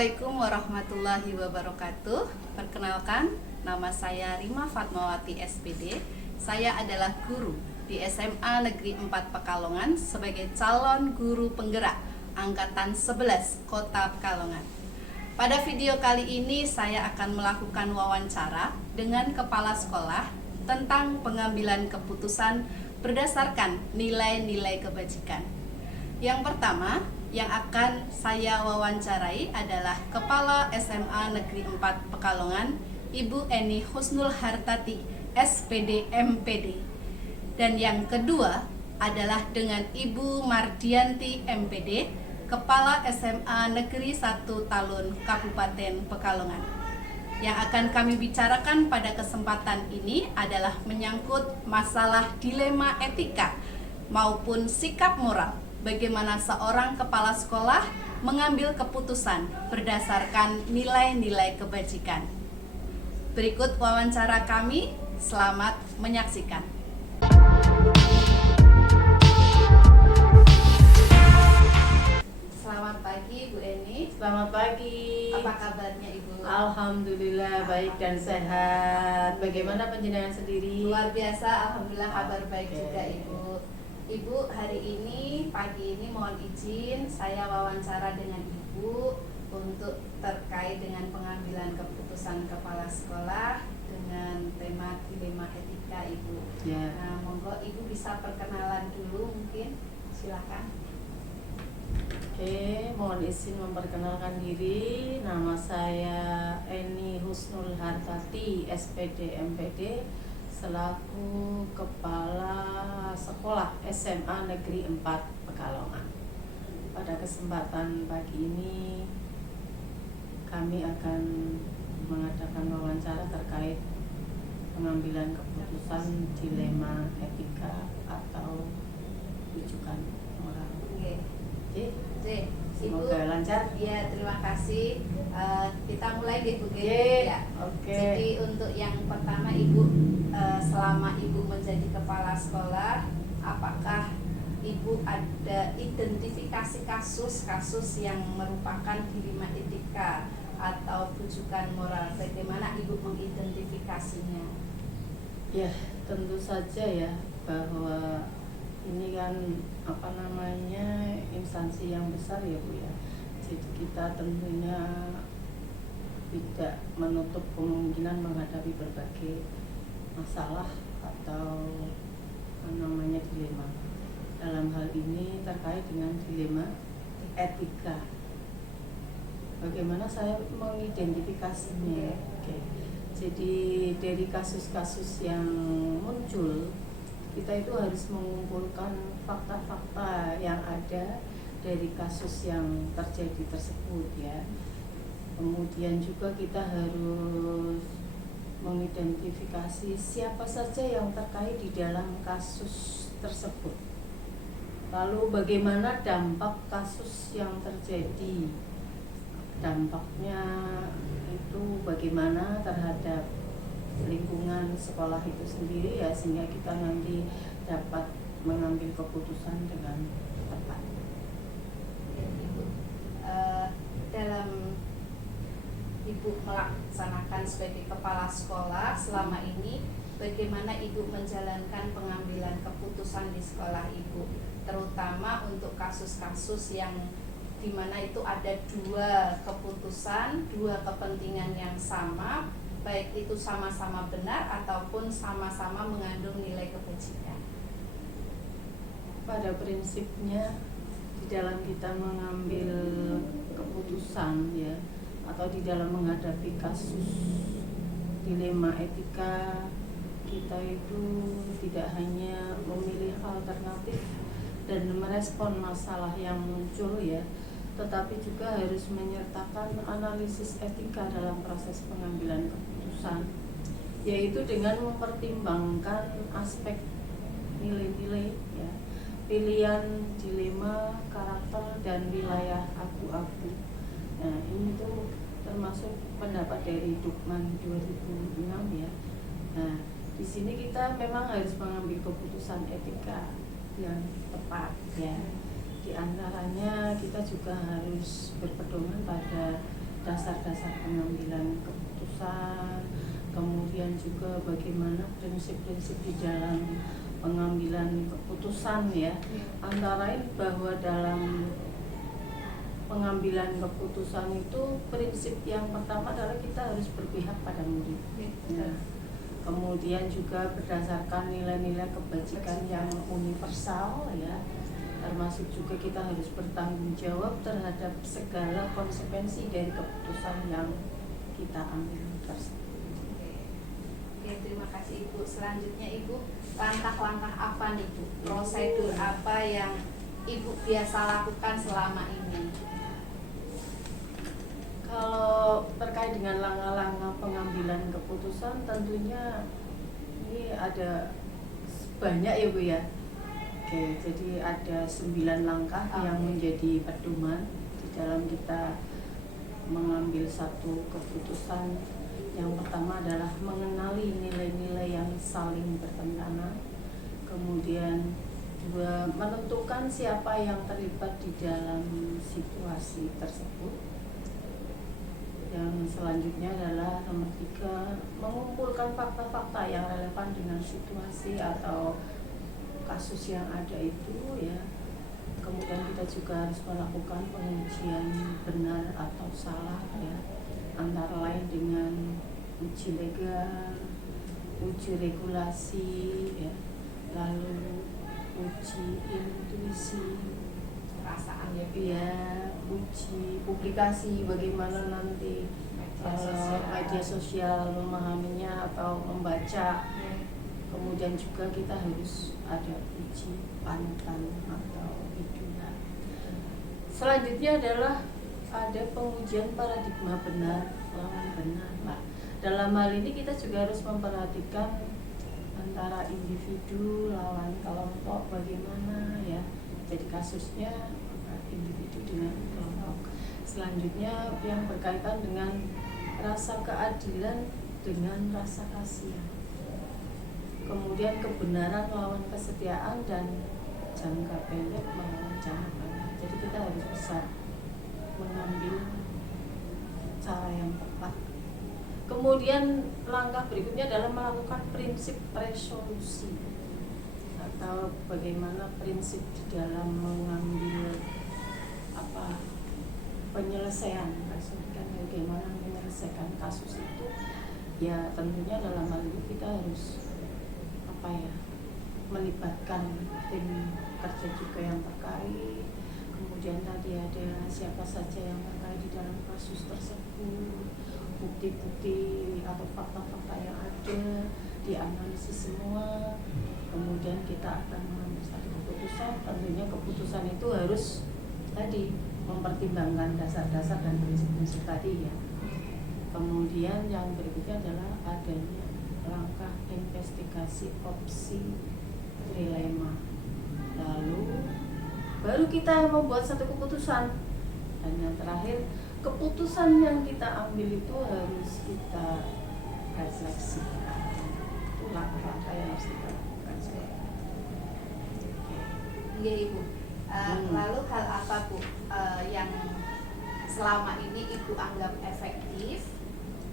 Assalamualaikum warahmatullahi wabarakatuh. Perkenalkan, nama saya Rima Fatmawati SPD. Saya adalah guru di SMA Negeri 4 Pekalongan sebagai calon guru penggerak Angkatan 11 Kota Pekalongan. Pada video kali ini saya akan melakukan wawancara dengan kepala sekolah tentang pengambilan keputusan berdasarkan nilai-nilai kebajikan. Yang pertama yang akan saya wawancarai adalah Kepala SMA Negeri 4 Pekalongan, Ibu Eni Husnul Hartati, SPD MPD. Dan yang kedua adalah dengan Ibu Mardianti MPD, Kepala SMA Negeri 1 Talun, Kabupaten Pekalongan. Yang akan kami bicarakan pada kesempatan ini adalah menyangkut masalah dilema etika maupun sikap moral. Bagaimana seorang kepala sekolah mengambil keputusan berdasarkan nilai-nilai kebajikan. Berikut wawancara kami, selamat menyaksikan. Selamat pagi Bu Eni. Selamat pagi. Apa kabarnya Ibu? Alhamdulillah baik dan sehat. Bagaimana panjenengan sendiri? Luar biasa, alhamdulillah kabar baik Oke. juga Ibu. Ibu, hari ini, pagi ini mohon izin saya wawancara dengan Ibu untuk terkait dengan pengambilan keputusan kepala sekolah dengan tema dilema etika Ibu. Ya. Nah, monggo Ibu bisa perkenalan dulu mungkin, silakan. Oke, mohon izin memperkenalkan diri. Nama saya Eni Husnul Hartati, SPD MPD, selaku Kepala Sekolah SMA Negeri 4 Pekalongan. Pada kesempatan pagi ini kami akan mengadakan wawancara terkait pengambilan keputusan dilema etika atau rujukan moral. Oke. Oke, Ibu, semoga lancar. ya terima kasih. Kita mulai deh Bu. Oke. Ya. Oke. Jadi untuk yang pertama Ibu, selama Ibu menjadi kepala sekolah, apakah Ibu ada identifikasi kasus-kasus yang merupakan dilema etika atau rujukan moral? Bagaimana Ibu mengidentifikasinya? Ya, tentu saja ya bahwa ini kan instansi yang besar ya Bu ya. Jadi kita tentunya tidak menutup kemungkinan menghadapi berbagai masalah atau dilema. Dalam hal ini terkait dengan dilema etika. Bagaimana saya mengidentifikasinya? Oke. Jadi dari kasus-kasus yang muncul, kita itu harus mengumpulkan fakta-fakta yang ada dari kasus yang terjadi tersebut ya. Kemudian juga kita harus mengidentifikasi siapa saja yang terkait di dalam kasus tersebut. Lalu bagaimana dampak kasus yang terjadi? Dampaknya itu bagaimana terhadap lingkungan sekolah itu sendiri ya, sehingga kita nanti dapat mengambil keputusan dengan tepat. Ibu, dalam Ibu melaksanakan sebagai kepala sekolah selama ini, bagaimana Ibu menjalankan pengambilan keputusan di sekolah Ibu, terutama untuk kasus-kasus yang dimana itu ada dua keputusan, dua kepentingan yang sama, baik itu sama-sama benar ataupun sama-sama mengandung nilai kebajikan. Pada prinsipnya di dalam kita mengambil keputusan ya, atau di dalam menghadapi kasus dilema etika, kita itu tidak hanya memilih alternatif dan merespon masalah yang muncul ya, tetapi juga harus menyertakan analisis etika dalam proses pengambilan keputusan, yaitu dengan mempertimbangkan aspek nilai-nilai ya, pilihan, dilema, karakter, dan wilayah abu-abu. Nah, ini tuh termasuk pendapat dari Dukman 2006 ya. Nah, di sini kita memang harus mengambil keputusan etika yang tepat ya. Di antaranya kita juga harus berpedoman pada dasar-dasar pengambilan keputusan, kemudian juga bagaimana prinsip-prinsip di dalam pengambilan keputusan ya. Antara lain bahwa dalam pengambilan keputusan itu prinsip yang pertama adalah kita harus berpihak pada murid. Nah, kemudian juga berdasarkan nilai-nilai kebajikan yang universal ya, termasuk juga kita harus bertanggung jawab terhadap segala konsekuensi dari keputusan yang kita ambil tersebut. Oke, terima kasih Ibu. Selanjutnya Ibu, langkah-langkah apa nih Bu? Prosedur apa yang Ibu biasa lakukan selama ini? Kalau terkait dengan langkah-langkah pengambilan keputusan, tentunya ini ada banyak ya Bu ya. Oke, jadi ada 9 langkah yang menjadi pedoman di dalam kita mengambil satu keputusan. Yang pertama adalah mengenali nilai-nilai yang saling bertentangan. Kemudian dua, menentukan siapa yang terlibat di dalam situasi tersebut. Yang selanjutnya adalah nomor 3, mengumpulkan fakta-fakta yang relevan dengan situasi atau kasus yang ada itu ya. Kemudian kita juga harus melakukan pengujian benar atau salah ya, antara lain dengan uji legal, uji regulasi ya, lalu uji intuisi, Perasaan ya Bu? ya, uji publikasi, bagaimana nanti media sosial memahaminya atau membaca. Kemudian juga kita harus ada uji panutan atau hitungan. Selanjutnya adalah ada pengujian paradigma benar lawan benar. Nah, dalam hal ini kita juga harus memperhatikan antara individu lawan kelompok bagaimana ya. Jadi kasusnya individu dengan kelompok. Selanjutnya yang berkaitan dengan rasa keadilan dengan rasa kasihan. Kemudian kebenaran melawan kesetiaan dan jangka pendek melawan jangka panjang. Jadi kita harus bisa mengambil cara yang tepat. Kemudian langkah berikutnya adalah melakukan prinsip resolusi atau bagaimana prinsip di dalam mengambil penyelesaian kasus, kan bagaimana menyelesaikan kasus itu ya. Tentunya dalam hal ini kita harus melibatkan tim kerja juga yang terkait. Kemudian tadi ada siapa saja yang terkait di dalam kasus tersebut, bukti-bukti atau fakta-fakta yang ada dianalisis semua. Kemudian kita akan mengambil satu keputusan. Tentunya keputusan itu harus tadi mempertimbangkan dasar-dasar dan prinsip-prinsip tadi ya. Kemudian yang berikutnya adalah adanya langkah investigasi opsi trilema. Lalu baru kita membuat satu keputusan. Dan yang terakhir, keputusan yang kita ambil itu harus kita refleksikan. Itu langkah-langkah yang harus kita lakukan. Iya Ibu. Lalu hal apa Bu yang selama ini Ibu anggap efektif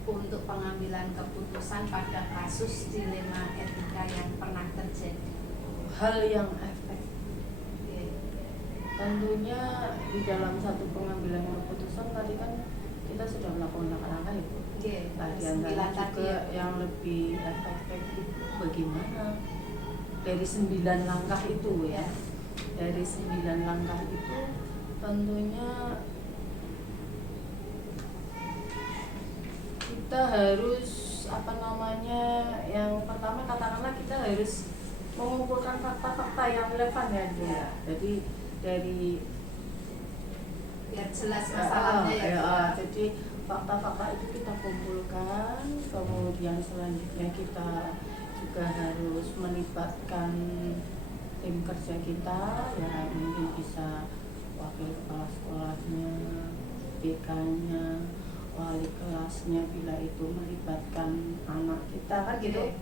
untuk pengambilan keputusan pada kasus dilema etika yang pernah terjadi? Hal yang efektif tentunya di dalam satu pengambilan keputusan tadi kan kita sudah melakukan langkah-langkah itu. Tadi antara juga yang lebih efektif itu bagaimana dari 9 langkah itu ya. Dari 9 langkah itu tentunya kita harus yang pertama katakanlah kita harus mengumpulkan fakta-fakta yang relevan ya. Jadi dari biar jelas masalahnya ya. Jadi fakta-fakta itu kita kumpulkan, kemudian selanjutnya kita juga harus melibatkan tim kerja kita ya, mungkin bisa wakil kepala sekolahnya, BK-nya, wali kelasnya bila itu melibatkan anak kita kan gitu.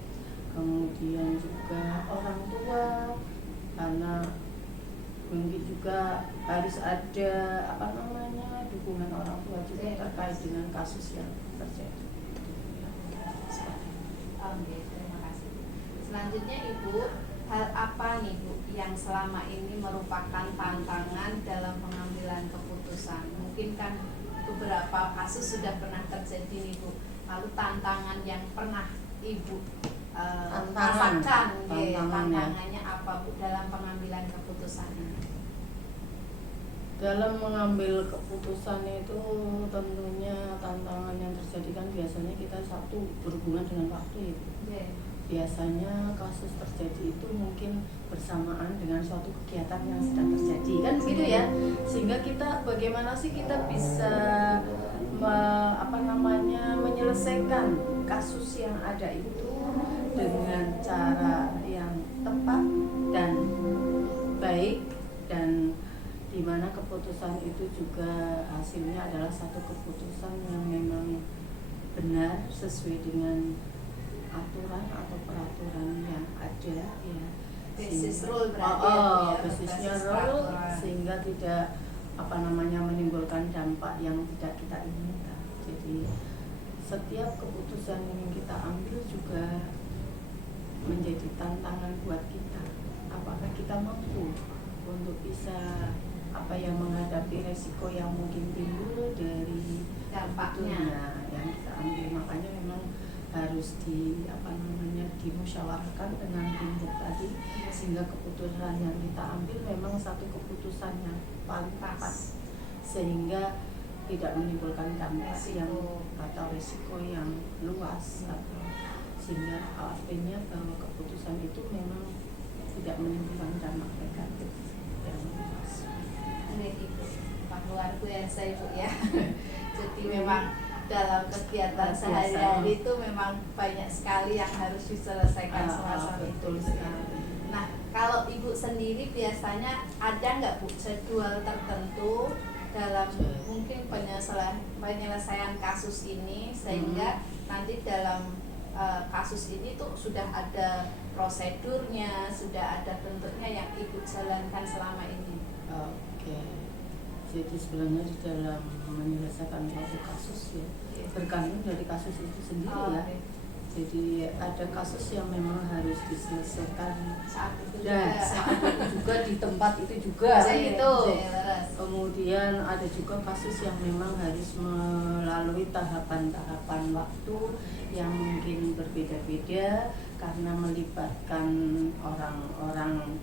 Kemudian juga orang tua, karena mungkin juga harus ada dukungan orang tua juga terkait dengan kasus yang terjadi. Oke, terima kasih. Selanjutnya Ibu, hal apa nih Bu yang selama ini merupakan tantangan dalam pengambilan keputusan? Mungkin kan beberapa kasus sudah pernah terjadi nih Bu. Lalu tantangan yang pernah Ibu rasakan, tantangannya apa Bu dalam pengambilan keputusan ini? Dalam mengambil keputusan itu tentunya tantangan yang terjadi kan biasanya kita satu berhubungan dengan waktu itu. Biasanya kasus terjadi itu mungkin bersamaan dengan suatu kegiatan yang sedang terjadi kan begitu ya, sehingga kita bagaimana sih kita bisa menyelesaikan kasus yang ada itu dengan cara yang tepat dan baik, dan di mana keputusan itu juga hasilnya adalah satu keputusan yang memang benar sesuai dengan aturan atau peraturan yang ada ya. Basis rule berarti ya, basisnya rule, sehingga tidak menimbulkan dampak yang tidak kita inginkan. Jadi setiap keputusan yang kita ambil juga menjadi tantangan buat kita. Apakah kita mampu untuk bisa menghadapi resiko yang mungkin timbul dari dampaknya yang kita ambil. Makanya memang harus dimusyawarahkan dengan tim tadi, sehingga keputusan yang kita ambil memang satu keputusan yang paling tepat, sehingga tidak menimbulkan dampak atau resiko yang luas, atau sehingga akhirnya bahwa keputusan itu memang tidak menimbulkan dampak negatif yang luas. Ibu, luar biasa Ibu ya. Jadi memang dalam kegiatan sehari-hari itu memang banyak sekali yang harus diselesaikan semasa itu. Nah, kalau Ibu sendiri biasanya ada nggak Bu jadwal tertentu dalam mungkin penyelesaian kasus ini, sehingga nanti dalam kasus ini tuh sudah ada prosedurnya, sudah ada bentuknya yang Ibu jalankan selama ini? Oke. Jadi sebenarnya di dalam menyelesaikan suatu kasus ya, bergantung dari kasus itu sendiri ya. Jadi ada kasus yang memang harus diselesaikan saat itu juga di tempat itu juga gitu. Kemudian ada juga kasus yang memang harus melalui tahapan-tahapan waktu yang mungkin berbeda-beda karena melibatkan orang-orang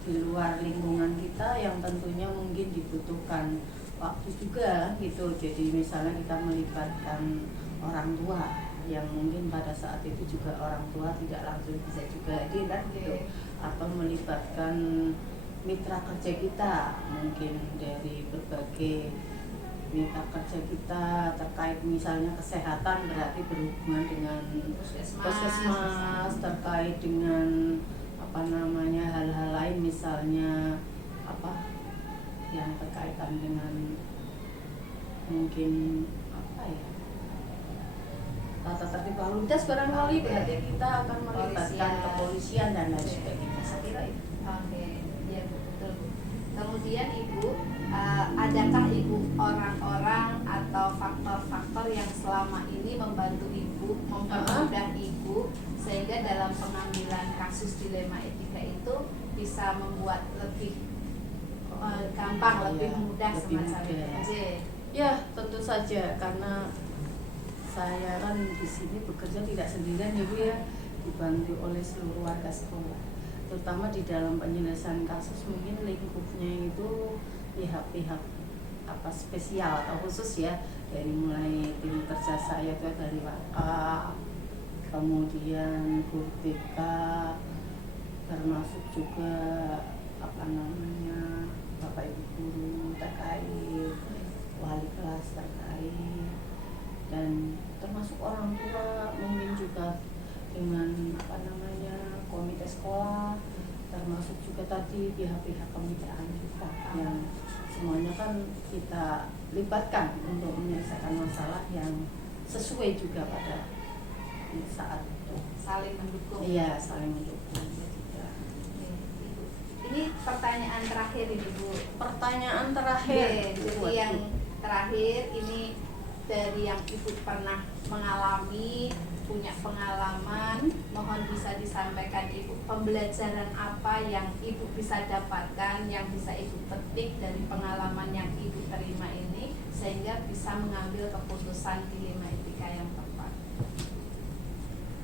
di luar lingkungan kita yang tentunya mungkin dibutuhkan waktu juga gitu. Jadi misalnya kita melibatkan orang tua yang mungkin pada saat itu juga orang tua tidak langsung bisa juga hadir kan gitu, atau melibatkan mitra kerja kita, mungkin dari berbagai mitra kerja kita terkait misalnya kesehatan, berarti berhubungan dengan puskesmas, terkait dengan hal-hal lain, misalnya yang berkaitan dengan mungkin tata tertib lalu lintas barangkali, berarti kita akan melibatkan kepolisian dan lain sebagainya. Saya kira itu. Oke, ya betul. Kemudian Ibu, adakah Ibu orang-orang atau faktor-faktor yang selama ini membantu Ibu, mempermudah Ibu, sehingga dalam pengambilan kasus dilema etika itu bisa membuat lebih gampang, lebih mudah semacam itu? Ya, tentu saja, karena saya kan di sini bekerja tidak sendirian ya Bu ya, dibantu oleh seluruh warga sekolah, terutama di dalam penyelesaian kasus. Mungkin lingkupnya itu pihak-pihak spesial atau khusus ya, dari mulai tim kerja saya itu dari Waka, kemudian guru BK, termasuk juga Bapak Ibu guru terkait, wali kelas terkait, dan termasuk orang tua, mungkin juga dengan komite sekolah, termasuk juga tadi pihak-pihak kemitraan kita yang semuanya kan kita libatkan untuk menyelesaikan masalah yang sesuai juga pada saat itu. Saling mendukung. Iya, saling mendukung. Ini pertanyaan terakhir ini Bu. Pertanyaan terakhir. Jadi yang terakhir ini dari yang Ibu pernah mengalami, punya pengalaman, mohon bisa disampaikan Ibu, pembelajaran apa yang Ibu bisa dapatkan, yang bisa Ibu petik dari pengalaman yang Ibu terima ini, sehingga bisa mengambil keputusan dilema etika yang tepat.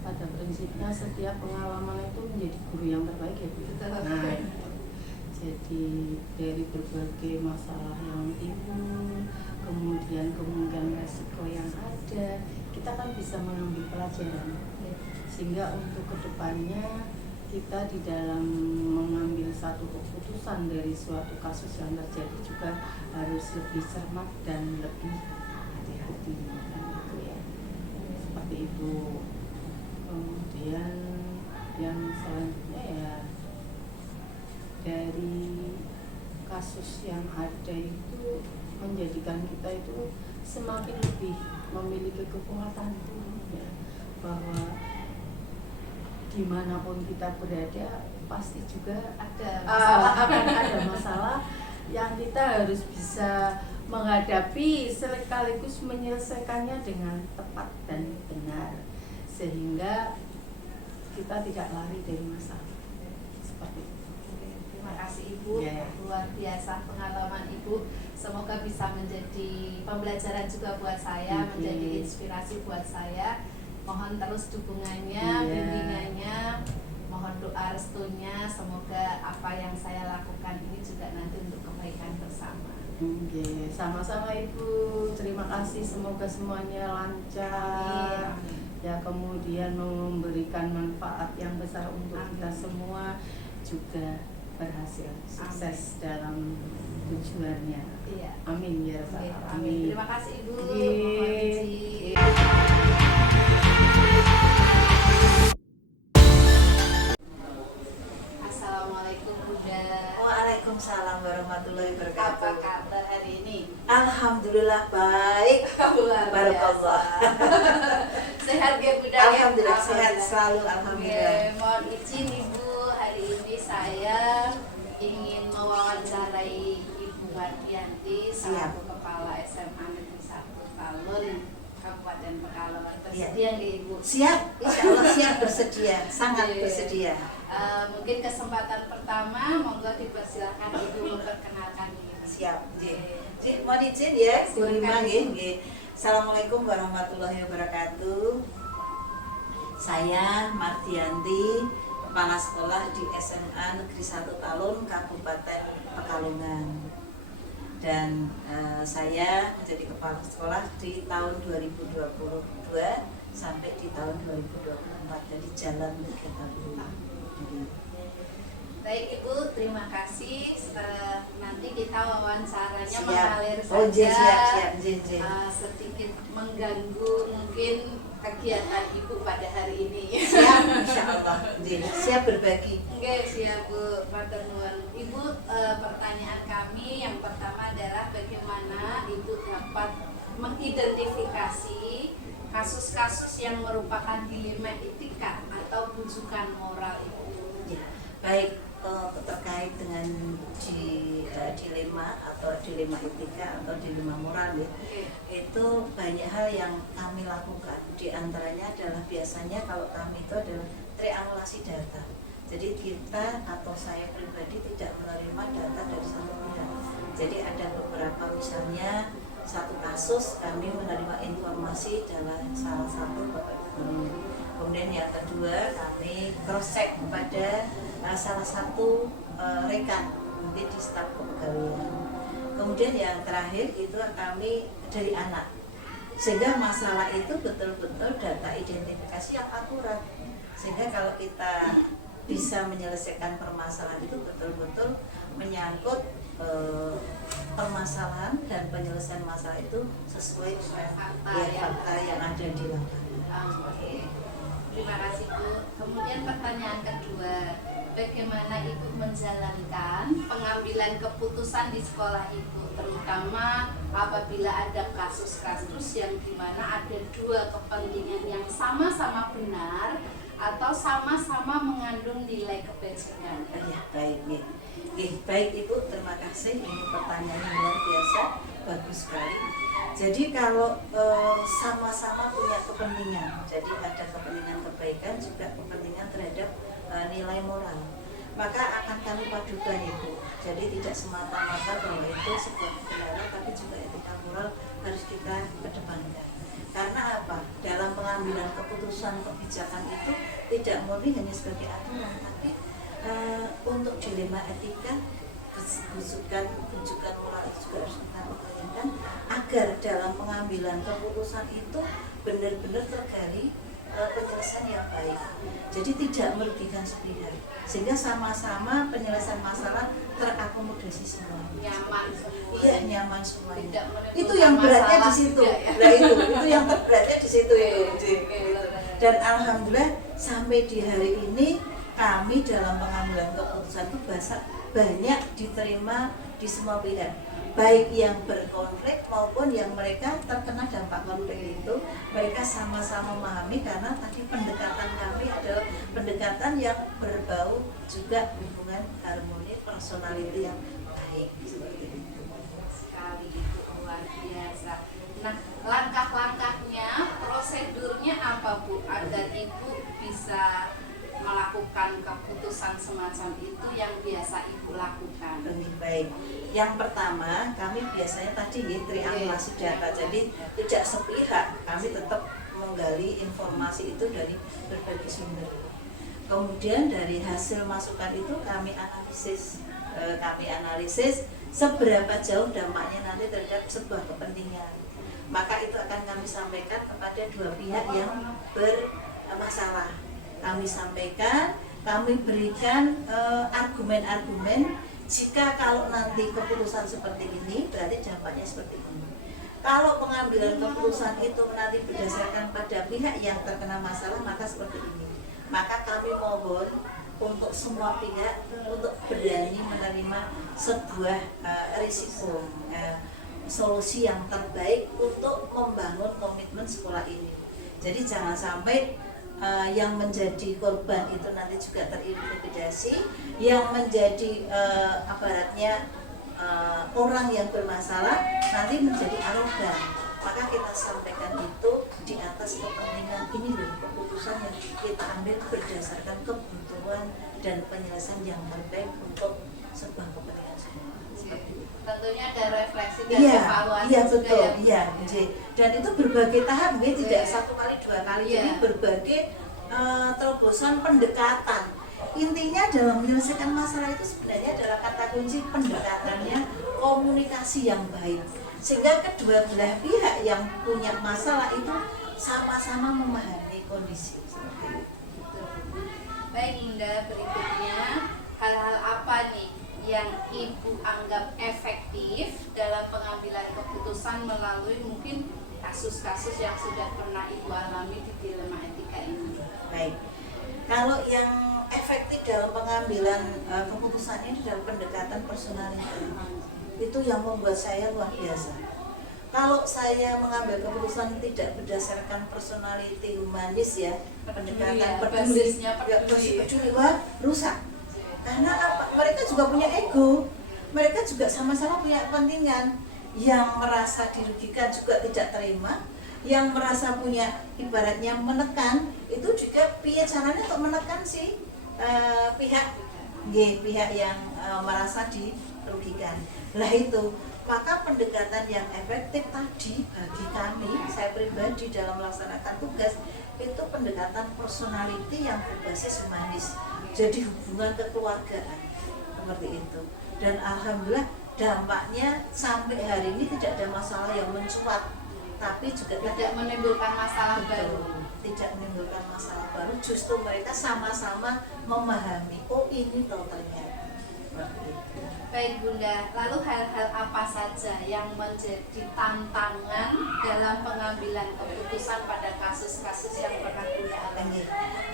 Pada prinsipnya setiap pengalaman itu menjadi guru yang terbaik ya Bu. Nah, jadi dari berbagai masalah yang timbul, kemudian kemungkinan resiko yang ada, kita kan bisa mengambil pelajaran. Sehingga untuk kedepannya kita di dalam mengambil satu keputusan dari suatu kasus yang terjadi juga harus lebih cermat dan lebih hati-hati kan gitu ya. Seperti itu. Kemudian yang selanjutnya ya, dari kasus yang ada itu menjadikan kita itu semakin lebih memiliki kekuatan ya, bahwa dimanapun kita berada pasti juga Ada masalah. akan ada masalah yang kita harus bisa menghadapi sekaligus menyelesaikannya dengan tepat dan benar, sehingga kita tidak lari dari masalah. Seperti itu. Terima kasih Ibu, Ya. luar biasa pengalaman Ibu. Semoga bisa menjadi pembelajaran juga buat saya, menjadi inspirasi buat saya. Mohon terus dukungannya, Ya. bimbingannya, mohon doa restunya. Semoga apa yang saya lakukan ini juga nanti untuk kebaikan bersama. Oke, sama-sama Ibu. Terima kasih, semoga semuanya lancar. Amin. Ya, kemudian memberikan manfaat yang besar untuk kita semua, juga berhasil sukses dalam tujuannya. Iya. Amin ya rabbal Amin. alamin. Terima kasih Ibu. Oke. Mohon izin. Assalamualaikum Bunda. Waalaikumsalam warahmatullahi Apa wabarakatuh. kabar hari ini? Alhamdulillah baik. Luar Barakallah. biasa. Sehat ya Bunda? Alhamdulillah sehat selalu. Alhamdulillah. Oke, mohon izin Ibu, hari ini saya ingin mewawancarai Ibu Mardianti selaku Kepala SMA Negeri 1 Talun Kabupaten Pekalongan. Bersedia nggak Ibu? Siap, insya Allah siap, bersedia, sangat Iya. bersedia. Mungkin kesempatan pertama, monggo dipersilakan Ibu memperkenalkan diri. Siap, nggih. Oke. Cik, mohon izin ya, Bu Silakan, Rima Ibu. nggih, nggih. Assalamualaikum warahmatullahi wabarakatuh. Saya Mardianti, Kepala Sekolah di SMA Negeri 1 Talun, Kabupaten Pekalongan. Dan saya menjadi kepala sekolah di tahun 2022 sampai di tahun 2024, jadi jalan kita dulu. Baik Ibu, terima kasih. Nanti kita wawancaranya Siap. mengalir saja. Oh, siap, nggih. Sedikit mengganggu mungkin kegiatan Ibu pada hari ini. Siap, insya Allah. Nggih, siap berbagi. Oke, siap Bu. Matur nuwun. Ibu, pertanyaan kami yang pertama adalah bagaimana Ibu dapat mengidentifikasi kasus-kasus yang merupakan dilema etika atau bujukan moral Ibu. Ya, baik, terkait dengan dilema atau dilema etika atau dilema moral ya, Oke. itu banyak hal yang kami lakukan. Di antaranya adalah biasanya kalau kami itu adalah triangulasi data. Jadi kita atau saya pribadi tidak menerima data dari satu pihak. Jadi ada beberapa, misalnya satu kasus kami menerima informasi dalam salah satu bapak guru. Kemudian yang kedua kami cross check kepada salah satu rekan mungkin di staf kepegawaian. Kemudian yang terakhir itu kami dari anak, sehingga masalah itu betul-betul data identifikasi yang akurat, sehingga kalau kita bisa menyelesaikan permasalahan itu betul-betul menyangkut permasalahan dan penyelesaian masalah itu sesuai dengan fakta yang ada di lapangan. Oke. Terima kasih Bu. Kemudian pertanyaan kedua, bagaimana Ibu menjalankan pengambilan keputusan di sekolah Ibu, terutama apabila ada kasus-kasus yang dimana ada dua kepentingan yang sama-sama benar atau sama-sama mengandung nilai kebajikan. Ya, baik, baik Ibu, terima kasih. Ini pertanyaan yang luar biasa. bagus sekali. Jadi kalau sama-sama punya kepentingan, jadi ada kepentingan kebaikan juga kepentingan terhadap nilai moral, maka akan kami padukan itu. Jadi tidak semata-mata bahwa itu sebuah kebenaran, tapi juga etika moral harus kita kedepankan. Karena apa? Dalam pengambilan keputusan kebijakan itu tidak murni hanya sebagai aturan, tapi untuk dilema etika, bujukan moral itu juga harus kita upayakan agar dalam pengambilan keputusan itu benar-benar tergali penyelesaian yang baik. Jadi tidak merugikan sepihak, sehingga sama-sama penyelesaian masalah terakomodasi semua. Nyaman semua. Iya, nyaman semuanya. Tidak menimbulkan Itu yang beratnya di masalah situ. juga ya. Nah itu yang terberatnya di situ ya. Dan alhamdulillah sampai di hari ini kami dalam pengambilan keputusan itu banyak diterima di semua pihak, baik yang berkonflik maupun yang mereka terkena dampak konflik itu, mereka sama-sama memahami karena tadi pendekatan kami adalah pendekatan yang berbau juga hubungan harmoni personality yang baik seperti itu. Sekali itu luar biasa. Nah, langkah-langkahnya, prosedurnya apa Bu agar Ibu bisa melakukan keputusan semacam itu yang biasa Ibu lakukan? Lebih baik. Yang pertama, kami biasanya tadi triangulasi data. Jadi tidak sepihak, kami tetap menggali informasi itu dari berbagai sumber. Kemudian dari hasil masukan itu kami analisis seberapa jauh dampaknya nanti terhadap sebuah kepentingan. Maka itu akan kami sampaikan kepada dua pihak yang bermasalah. Kami sampaikan, kami berikan argumen-argumen jika kalau nanti keputusan seperti ini berarti dampaknya seperti ini. Kalau pengambilan keputusan itu nanti berdasarkan pada pihak yang terkena masalah maka seperti ini. Maka kami mohon untuk semua pihak untuk berani menerima sebuah risiko, solusi yang terbaik untuk membangun komitmen sekolah ini. Jadi jangan sampai yang menjadi korban itu nanti juga terintimidasi, yang menjadi aparatnya orang yang bermasalah nanti menjadi arogan. Maka kita sampaikan itu di atas kepentingan ini loh, keputusan yang kita ambil berdasarkan kebutuhan dan penyelesaian yang terbaik untuk sebuah kepentingan semua. Tentunya ada refleksi dan Iya, evaluasi iya juga betul, ya. iya. Dan itu berbagai tahap, tidak satu kali dua kali, Iya. jadi berbagai terobosan pendekatan. Intinya dalam menyelesaikan masalah itu sebenarnya adalah kata kunci pendekatannya komunikasi yang baik, sehingga kedua belah pihak yang punya masalah itu sama-sama memahami kondisi seperti itu. Baik Bunda, berikutnya hal-hal apa nih yang Ibu anggap efektif dalam pengambilan keputusan melalui mungkin kasus-kasus yang sudah pernah Ibu alami di dilema etika ini? Baik, kalau yang efektif dalam pengambilan keputusan ini dalam pendekatan personality, itu yang membuat saya luar biasa. Kalau saya mengambil keputusan tidak berdasarkan personality humanis ya, pendekatan basisnya peduli, wah rusak. Karena apa? Mereka juga punya ego, mereka juga sama-sama punya kepentingan. Yang merasa dirugikan juga tidak terima, yang merasa punya ibaratnya menekan, itu juga caranya untuk menekan si pihak yang merasa dirugikan. Lah itu, maka pendekatan yang efektif tadi bagi kami, saya pribadi dalam melaksanakan tugas, itu pendekatan personality yang berbasis humanis. Jadi hubungan kekeluargaan seperti itu. Dan alhamdulillah dampaknya sampai hari ini tidak ada masalah yang mencuat, tapi juga tidak menimbulkan masalah baru. Tidak menimbulkan masalah baru, justru mereka sama-sama memahami, oh ini toh ternyata. Baik Bunda, lalu hal-hal apa saja yang menjadi tantangan dalam pengambilan keputusan pada kasus-kasus yang pernah Bunda alami?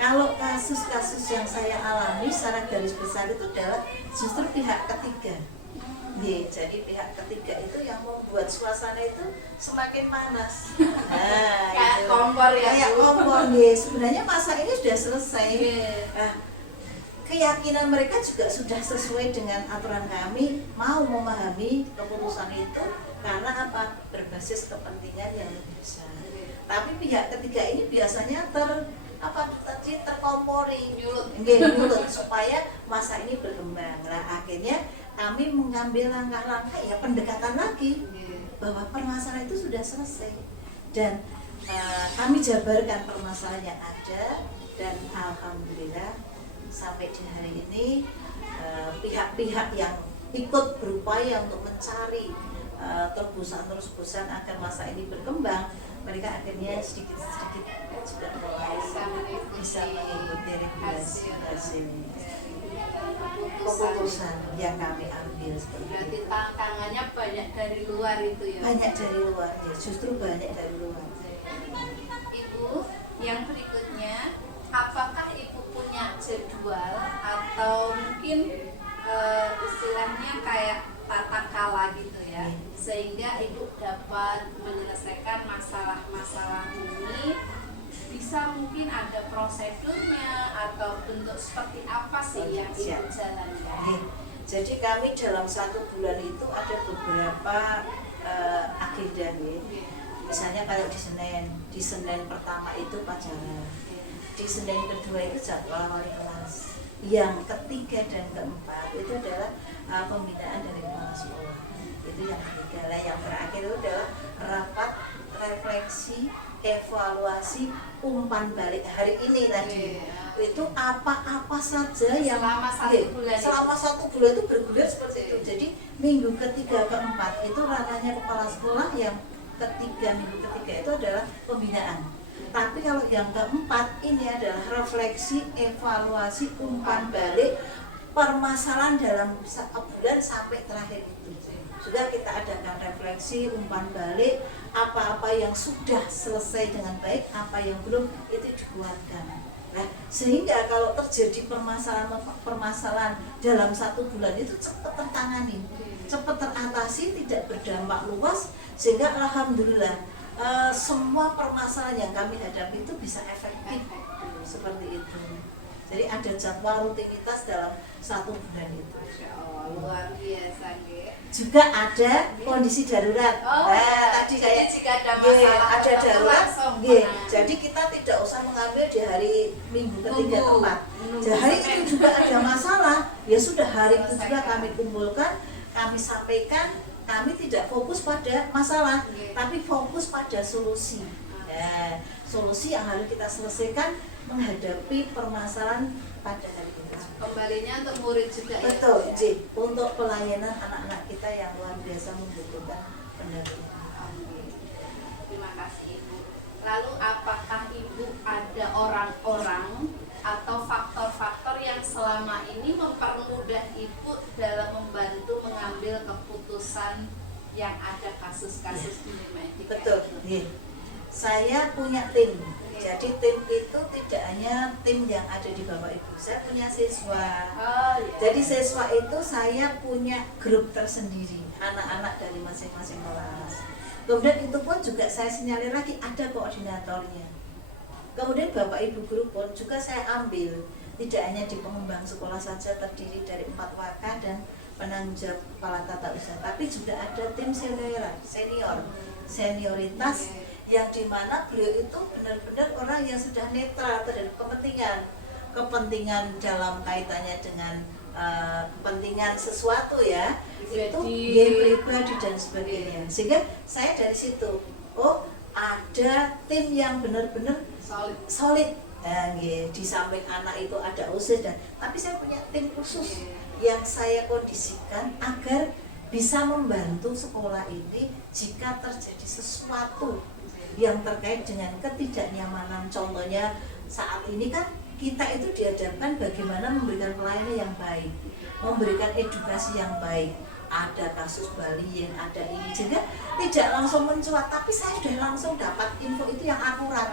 Kalau kasus-kasus yang saya alami secara garis besar itu adalah justru pihak ketiga. Jadi pihak ketiga itu yang membuat suasana itu semakin panas. Nah, Kayak itu. kompor ya, Kayak Bu. kompor, sebenarnya masa ini sudah selesai. Nah, keyakinan mereka juga sudah sesuai dengan aturan kami, mau memahami keputusan itu karena apa? Berbasis kepentingan yang lebih besar. Tapi pihak ketiga ini biasanya terkompori nyulut supaya masa ini berkembang. Nah, akhirnya kami mengambil langkah-langkah ya pendekatan lagi bahwa permasalahan itu sudah selesai dan kami jabarkan permasalahan yang ada dan alhamdulillah sampai di hari ini pihak-pihak yang ikut berupaya untuk mencari terobosan agar masa ini berkembang, mereka akhirnya sedikit-sedikit juga mulai bisa mengikuti regulasi hasil keputusan yang kami ambil seperti Berarti itu. tantangannya banyak dari luar itu ya. Banyak dari luar ya, justru banyak dari luar. Ibu, yang berikutnya, apakah Ibu punya jadwal atau mungkin istilahnya kayak tata kala gitu ya, sehingga Ibu dapat menyelesaikan masalah-masalah ini, bisa mungkin ada prosedurnya atau bentuk seperti apa sih yang Ibu jalankan? Jadi kami dalam 1 bulan itu ada beberapa agenda ya. Misalnya kalau di Senin pertama itu pacaran, di Senin kedua itu jadwal wali kelas, yang ketiga dan keempat itu adalah pembinaan dari kepala sekolah. Itu yang ketiga. Nah, yang terakhir itu adalah rapat refleksi evaluasi umpan balik hari ini tadi. Itu apa-apa saja yang selama satu bulan itu bergulir seperti itu. Jadi minggu ketiga keempat itu ranahnya kepala sekolah, yang minggu ketiga itu adalah pembinaan. Tapi kalau yang keempat ini adalah refleksi evaluasi umpan balik permasalahan dalam bulan sampai terakhir itu. Sudah kita adakan refleksi umpan balik, apa-apa yang sudah selesai dengan baik, apa yang belum, itu dikuatkan. Nah, sehingga kalau terjadi permasalahan dalam 1 bulan itu cepat tertangani, cepat teratasi, tidak berdampak luas, sehingga alhamdulillah semua permasalahan yang kami hadapi itu bisa efektif seperti itu. Jadi ada jadwal rutinitas dalam 1 bulan itu. Luar biasa, Juga ada kondisi darurat. Tadi jadi kayak jika ada masalah ada darurat, langsung jadi kita tidak usah mengambil di hari minggu ketiga keempat. Jadi hari itu juga ada masalah, ya sudah hari itu juga kami kumpulkan, kami sampaikan. Kami tidak fokus pada masalah, tapi fokus pada solusi. Ya, solusi yang harus kita selesaikan menghadapi permasalahan pada hari ini. Kembalinya untuk murid juga. Betul, ya. untuk pelayanan anak-anak kita yang luar biasa membutuhkan pendampingan. Terima kasih Ibu. Lalu apakah Ibu ada orang-orang atau faktor-faktor yang selama ini mempermudah Ibu dalam membantu mengambil keputusan yang ada kasus-kasus di Medik? Betul. Saya punya tim. Jadi tim itu tidak hanya tim yang ada di Bapak Ibu. Saya punya siswa. Jadi siswa itu saya punya grup tersendiri, anak-anak dari masing-masing kelas. Kemudian itu pun juga saya sinyalir lagi ada koordinatornya. Kemudian Bapak Ibu guru pun juga saya ambil, tidak hanya di pengembang sekolah saja terdiri dari 4 waka dan penanggung jawab kepala tata usaha, tapi juga ada tim senioritas yang dimana beliau itu benar-benar orang yang sudah netral terhadap kepentingan dalam kaitannya dengan kepentingan sesuatu ya, itu pribadi dan sebagainya. Sehingga saya dari situ, ada tim yang benar-benar solid. Nah, di samping anak itu ada OSIS tapi saya punya tim khusus yang saya kondisikan agar bisa membantu sekolah ini jika terjadi sesuatu yang terkait dengan ketidaknyamanan. Contohnya saat ini kan kita itu dihadapkan bagaimana memberikan pelayanan yang baik, memberikan edukasi yang baik. Ada kasus bullying, ada ini, sehingga tidak langsung mencuat, tapi saya sudah langsung dapat info itu yang akurat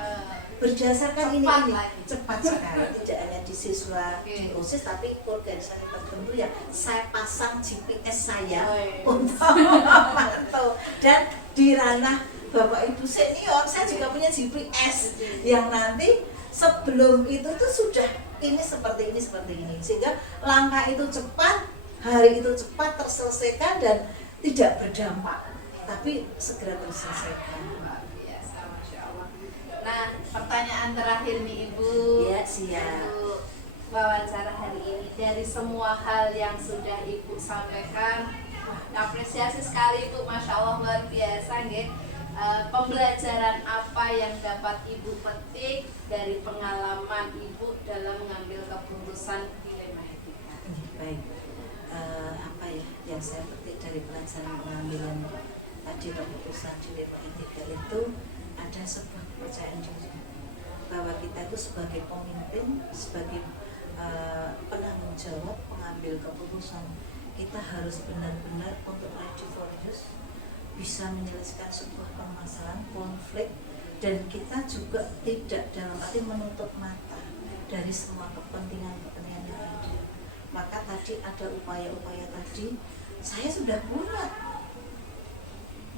berdasarkan ini cepat sekali. Tidak hanya di siswa di OSIS, tapi organisasi tertentu yang saya pasang GPS saya untuk memantau. Dan di ranah Bapak Ibu senior, saya juga punya GPS yang nanti sebelum itu tuh sudah ini seperti ini, sehingga langkah itu cepat, hari itu cepat terselesaikan dan tidak berdampak, tapi segera terselesaikan. Luar biasa, Masya Allah. Nah, pertanyaan terakhir nih Ibu. Ya, siap. Untuk wawancara hari ini, dari semua hal yang sudah Ibu sampaikan, apresiasi sekali Ibu, Masya Allah luar biasa nggih. Pembelajaran apa yang dapat Ibu petik dari pengalaman Ibu dalam mengambil keputusan dilema etika? Baik, apa ya yang saya petik dari pelajaran pengambilan tadi keputusan dilema etika itu ada sebuah kepercayaan diri bahwa kita itu sebagai pemimpin, sebagai penanggung jawab pengambil keputusan, kita harus benar-benar untuk ready for use, bisa menyelesaikan sebuah permasalahan, konflik, dan kita juga tidak dalam arti menutup mata dari semua kepentingan-kepentingan yang ada. Maka tadi ada upaya-upaya tadi, saya sudah punya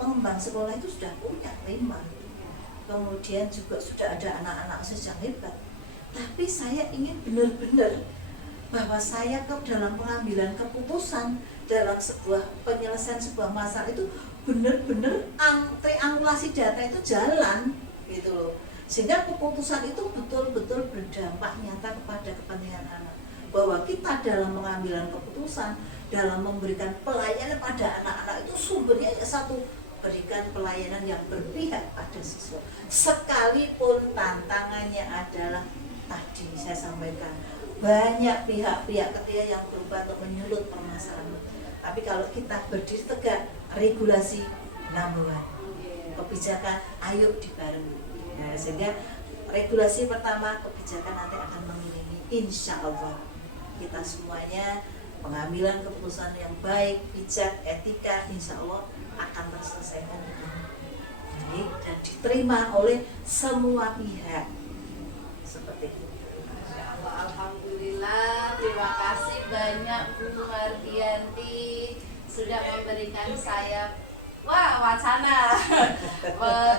pengembang sekolah itu sudah punya 5, kemudian juga sudah ada anak-anak yang hebat, tapi saya ingin benar-benar bahwa saya dalam pengambilan keputusan dalam sebuah penyelesaian sebuah masalah itu benar-benar triangulasi data itu jalan gitu loh, sehingga keputusan itu betul-betul berdampak nyata kepada kepentingan anak, bahwa kita dalam pengambilan keputusan, dalam memberikan pelayanan pada anak-anak itu sumbernya satu, berikan pelayanan yang berpihak pada siswa, sekalipun tantangannya adalah tadi saya sampaikan banyak pihak-pihak ketiga yang berubah untuk menyulut permasalahan. Tapi kalau kita berdiri tegak, regulasi number one, kebijakan ayo dibarengi. Nah, sehingga regulasi pertama, kebijakan nanti akan mengiringi. Insya Allah kita semuanya pengambilan keputusan yang baik, bijak, etika, insya Allah akan terselesaikan dengan baik dan diterima oleh semua pihak. Seperti itu. Alhamdulillah, terima kasih banyak Bu Mardianti sudah memberikan saya wacana.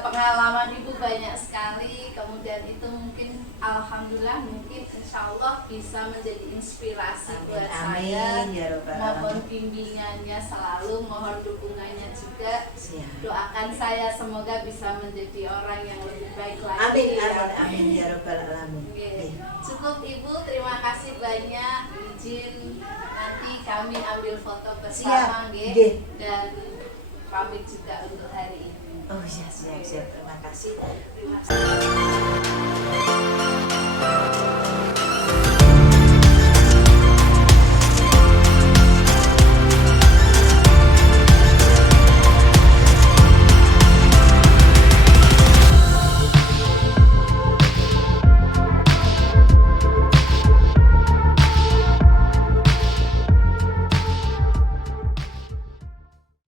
Pengalaman Ibu banyak sekali, kemudian itu mungkin alhamdulillah mungkin insya Allah bisa menjadi inspirasi buat saya. Ya Rabbal Mohon Alamin. bimbingannya selalu, mohon dukungannya juga. Siap. Doakan saya semoga bisa menjadi orang yang lebih baik lagi. Amin, Ya. amin, amin ya Rabbal Alamin. Oke. Cukup Ibu, terima kasih banyak. Izin nanti kami ambil foto bersama, Siap. nggih. Nggih. Dan pamit juga untuk hari ini. Oh iya, siap. Terima kasih. Terima kasih.